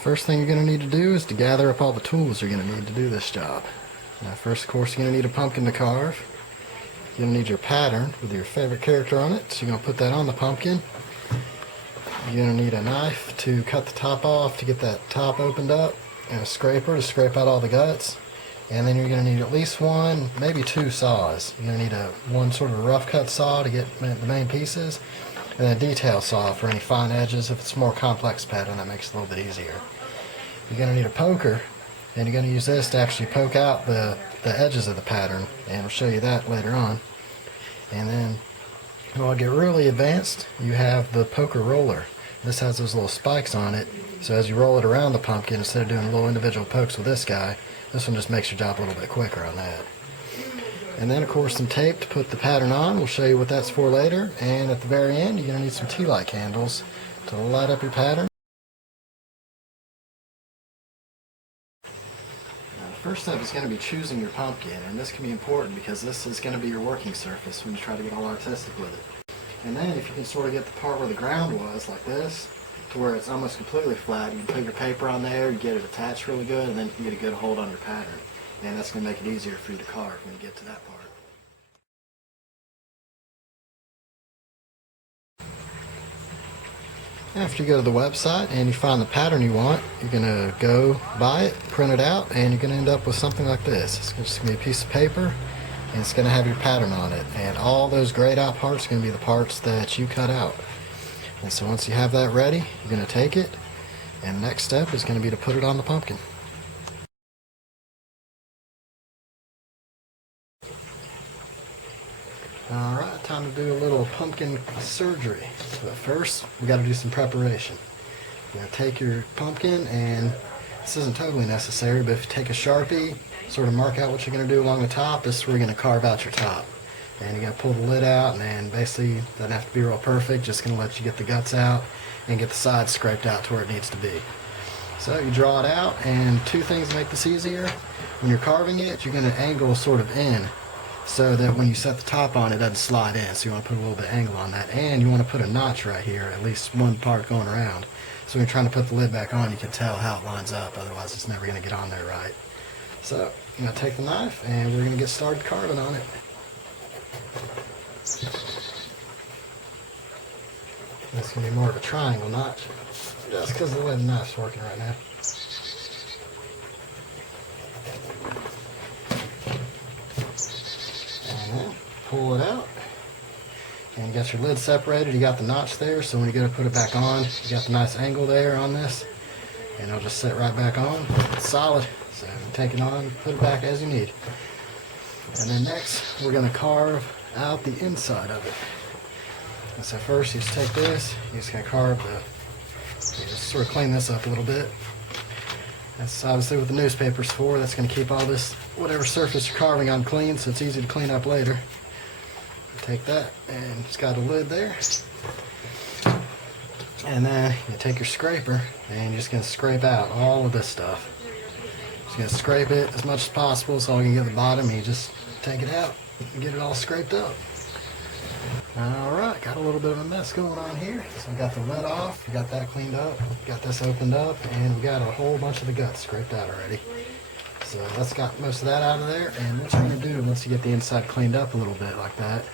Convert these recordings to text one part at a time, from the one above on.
first thing you're going to need to do is to gather up all the tools you're going to need to do this job. Now, first, of course, you're going to need a pumpkin to carve. You're going to need your pattern with your favorite character on it, so you're going to put that on the pumpkin. You're going to need a knife to cut the top off to get that top opened up, and a scraper to scrape out all the guts. And then you're going to need at least one, maybe two saws. You're going to need one sort of a rough cut saw to get the main pieces, and a detail saw for any fine edges. If it's a more complex pattern, that makes it a little bit easier. You're going to need a poker, and you're going to use this to actually poke out the edges of the pattern, and I'll show you that later on. And then, when I get really advanced, you have the poker roller. This has those little spikes on it, so as you roll it around the pumpkin, instead of doing little individual pokes with this guy, this one just makes your job a little bit quicker on that. And then, of course, some tape to put the pattern on. We'll show you what that's for later. And at the very end, you're going to need some tea light candles to light up your pattern. Now, the first step is going to be choosing your pumpkin, and this can be important because this is going to be your working surface when you try to get all artistic with it. And then, if you can sort of get the part where the ground was, like this, to where it's almost completely flat, you can put your paper on there, you get it attached really good, and then you can get a good hold on your pattern. And that's going to make it easier for you to carve when you get to that part. After you go to the website and you find the pattern you want, you're going to go buy it, print it out, and you're going to end up with something like this. It's just going to be a piece of paper, and it's going to have your pattern on it. And all those grayed out parts are going to be the parts that you cut out. And so once you have that ready, you're going to take it, and the next step is going to be to put it on the pumpkin. Alright, time to do a little pumpkin surgery. But first, we got to do some preparation. You're going to take your pumpkin, and this isn't totally necessary, but if you take a Sharpie, sort of mark out what you're going to do along the top, this is where you're going to carve out your top. And you got to pull the lid out, and then basically, it doesn't have to be real perfect, just going to let you get the guts out and get the sides scraped out to where it needs to be. So you draw it out, and two things make this easier. When you're carving it, you're going to angle sort of in, so that when you set the top on, it doesn't slide in. So you want to put a little bit of angle on that, and you want to put a notch right here, at least one part going around. So when you're trying to put the lid back on, you can tell how it lines up, otherwise it's never going to get on there right. So I'm going to take the knife, and we're going to get started carving on it. It's going to be more of a triangle notch, just because the way the knife's working right now. And then pull it out. And you got your lid separated, you got the notch there, so when you go to put it back on, you got the nice angle there on this, and it'll just sit right back on. It's solid, so take it on, put it back as you need. And then next, we're going to carve out the inside of it. And so first, you just take this, you're just going to carve you just sort of clean this up a little bit. That's obviously what the newspaper's for. That's going to keep all this, whatever surface you're carving on, clean, so it's easy to clean up later. Take that, and it's got a lid there. And then you take your scraper, and you're just going to scrape out all of this stuff. Just going to scrape it as much as possible, so all you can get at the bottom, you just take it out and get it all scraped up. Alright, got a little bit of a mess going on here. So we got the lid off, we got that cleaned up, got this opened up, and we got a whole bunch of the guts scraped out already. So that's got most of that out of there, and what you're going to do once you get the inside cleaned up a little bit like that,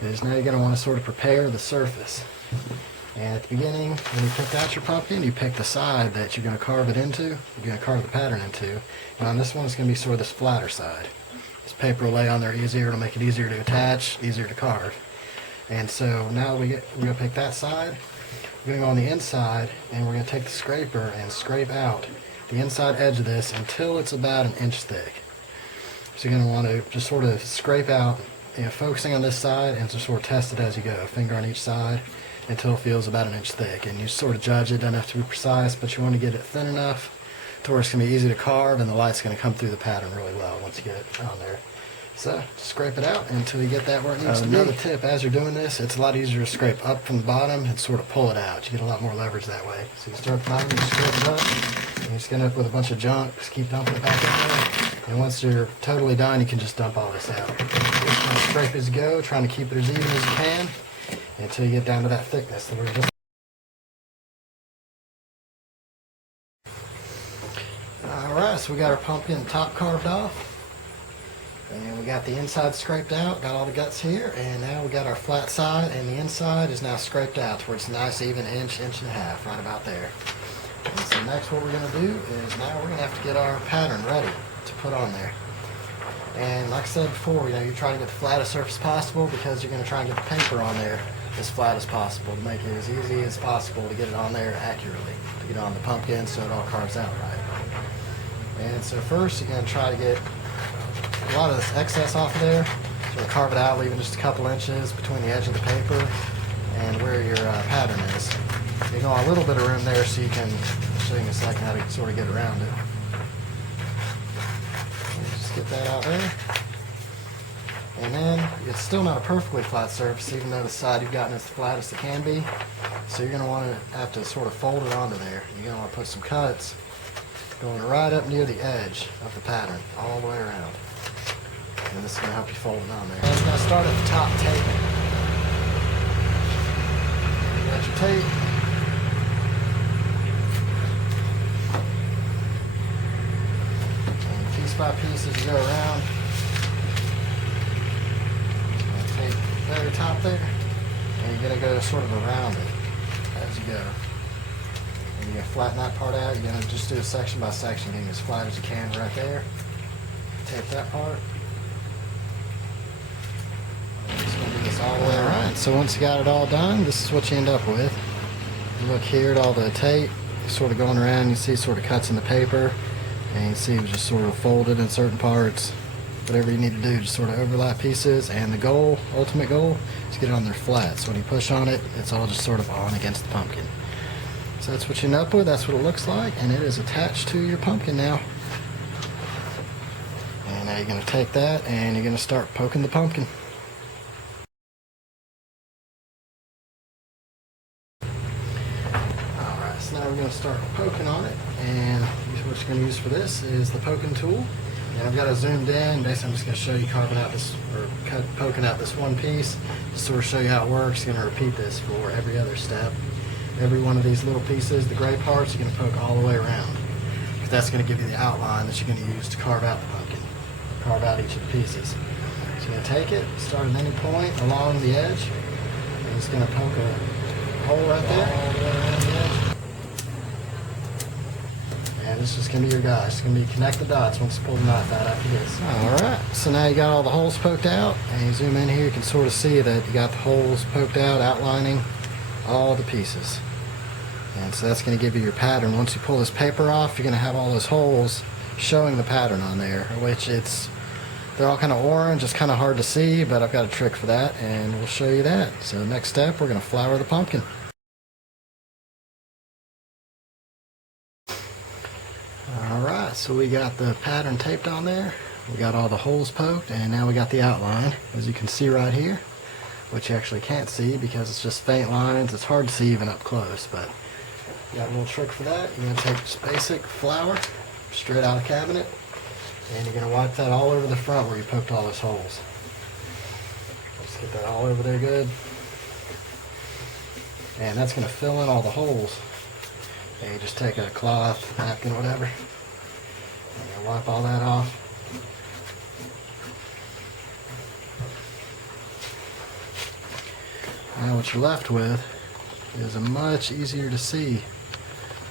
is now you're going to want to sort of prepare the surface. And at the beginning, when you picked out your pumpkin, you pick the side that you're going to carve it into, you're going to carve the pattern into. And on this one, it's going to be sort of this flatter side. This paper will lay on there easier, it'll make it easier to attach, easier to carve. And so now we're going to pick that side, we're going to go on the inside, and we're going to take the scraper and scrape out the inside edge of this until it's about an inch thick. So you're going to want to just sort of scrape out, focusing on this side, and just sort of test it as you go, finger on each side, until it feels about an inch thick. And you sort of judge it, doesn't have to be precise, but you want to get it thin enough to where it's going to be easy to carve, and the light's going to come through the pattern really well once you get it on there. So, scrape it out until you get that where it needs to be. Another tip, as you're doing this, it's a lot easier to scrape up from the bottom and sort of pull it out. You get a lot more leverage that way. So you start at the bottom, you scrape it up, and you just end up with a bunch of junk. Just keep dumping it back in there. And once you're totally done, you can just dump all this out. Just kind of scrape as you go, trying to keep it as even as you can, until you get down to that thickness that we're just so we got our pumpkin top carved off. And we got the inside scraped out, got all the guts here, and now we got our flat side, and the inside is now scraped out to where it's a nice even inch, inch and a half, right about there. And so next what we're going to do is now we're going to have to get our pattern ready to put on there. And like I said before, you try to get the flattest surface possible because you're going to try and get the paper on there as flat as possible to make it as easy as possible to get it on there accurately, to get on the pumpkin so it all carves out right. And so first you're going to try to get a lot of this excess off of there. So carve it out, leaving just a couple inches between the edge of the paper and where your pattern is. You know, a little bit of room there so you can, I'll show you in a second how to sort of get around it. Just get that out there. And then it's still not a perfectly flat surface, even though the side you've gotten is the flattest it can be. So you're going to want to have to sort of fold it onto there. You're going to want to put some cuts going right up near the edge of the pattern, all the way around. And this is going to help you fold it on there. And you're going to start at the top taping. You got your tape. And piece by piece as you go around. Tape the very top there. And you're going to go sort of around it as you go. And you're going to flatten that part out. You're going to just do it section by section, getting as flat as you can right there. Tape that part. Alright, so once you got it all done, this is what you end up with. You look here at all the tape, sort of going around, you see sort of cuts in the paper, and you see it was just sort of folded in certain parts. Whatever you need to do, just sort of overlap pieces, and the goal, ultimate goal, is to get it on there flat. So when you push on it, it's all just sort of on against the pumpkin. So that's what you end up with, that's what it looks like, and it is attached to your pumpkin now. And now you're going to take that, and you're going to start poking the pumpkin. So now we're going to start poking on it, and what you're going to use for this is the poking tool. And I've got it zoomed in. Basically, I'm just going to show you carving out this, or poking out this one piece, just sort of show you how it works. You're going to repeat this for every other step. Every one of these little pieces, the gray parts, you're going to poke all the way around, because that's going to give you the outline that you're going to use to carve out the pumpkin, carve out each of the pieces. So you're going to take it, start at any point along the edge, and it's going to poke a hole right there, all the way around the edge. And this is going to be your guide. It's going to be connect the dots once you pull the knife out after this. Alright, so now you got all the holes poked out, and you zoom in here, you can sort of see that you got the holes poked out, outlining all the pieces. And so that's going to give you your pattern. Once you pull this paper off, you're going to have all those holes showing the pattern on there, which they're all kind of orange. It's kind of hard to see, but I've got a trick for that, and we'll show you that. So next step, we're going to flour the pumpkin. Alright, so we got the pattern taped on there, we got all the holes poked, and now we got the outline, as you can see right here, which you actually can't see because it's just faint lines. It's hard to see even up close, but you got a little trick for that. You're going to take just basic flour, straight out of the cabinet, and you're going to wipe that all over the front where you poked all those holes. Just get that all over there good. And that's going to fill in all the holes. And you just take a cloth, napkin, whatever, and you wipe all that off. Now what you're left with is a much easier to see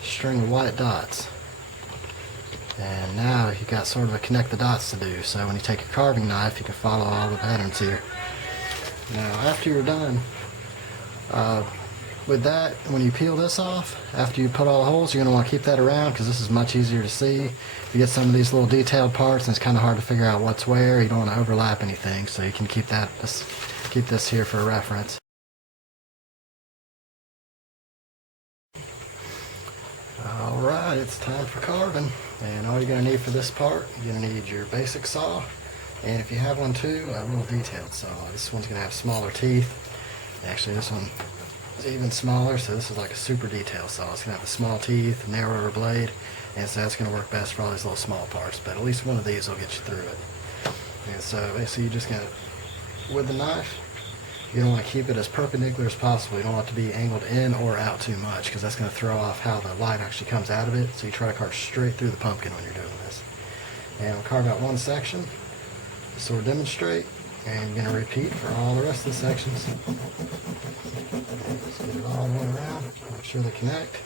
string of white dots. And now you got sort of a connect the dots to do. So when you take your carving knife, you can follow all the patterns here. Now after you're done with that, when you peel this off, after you put all the holes, you're going to want to keep that around because this is much easier to see. If you get some of these little detailed parts and it's kind of hard to figure out what's where, you don't want to overlap anything, so you can keep this here for a reference. Alright, it's time for carving, and all you're going to need for this part, you're going to need your basic saw, and if you have one too, a real detailed saw. This one's going to have smaller teeth. Actually, this one is even smaller, so this is like a super detailed saw. It's going to have the small teeth, narrower blade, and so that's going to work best for all these little small parts, but at least one of these will get you through it. And so basically you're just going to, with the knife, You don't want to keep it as perpendicular as possible. You don't want it to be angled in or out too much, because that's going to throw off how the light actually comes out of it. So you try to carve straight through the pumpkin when you're doing this. And we'll carve out one section, just sort of demonstrate, and you're going to repeat for all the rest of the sections. Just get it all the way around, make sure they connect.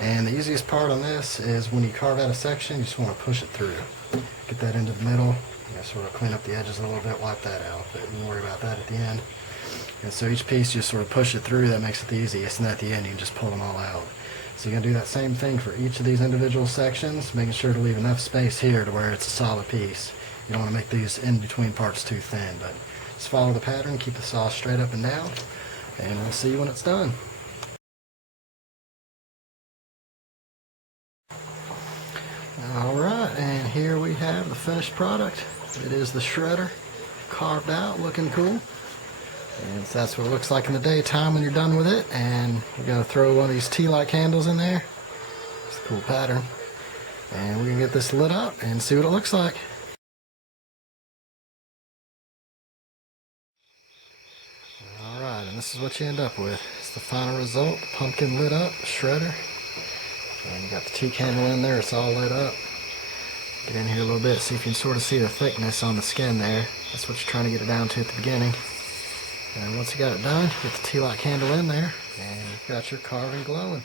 And the easiest part on this is when you carve out a section, you just want to push it through. Get that into the middle, sort of clean up the edges a little bit, wipe that out, but don't worry about that at the end. And so each piece, you just sort of push it through. That makes it the easiest, and at the end you can just pull them all out. So you're going to do that same thing for each of these individual sections, making sure to leave enough space here to where it's a solid piece. You don't want to make these in between parts too thin, but just follow the pattern, keep the saw straight up and down, and we'll see you when it's done. Alright, and here we have the finished product. It is the shredder, carved out, looking cool. And so that's what it looks like in the daytime when you're done with it. And we're going to throw one of these tea light candles in there. It's a cool pattern. And we're going to get this lit up and see what it looks like. Alright, and this is what you end up with. It's the final result. The pumpkin lit up, shredder. And you got the tea candle in there, it's all lit up. Get in here a little bit, see if you can sort of see the thickness on the skin there. That's what you're trying to get it down to at the beginning. And once you got it done, get the tea light candle in there, and you've got your carving glowing.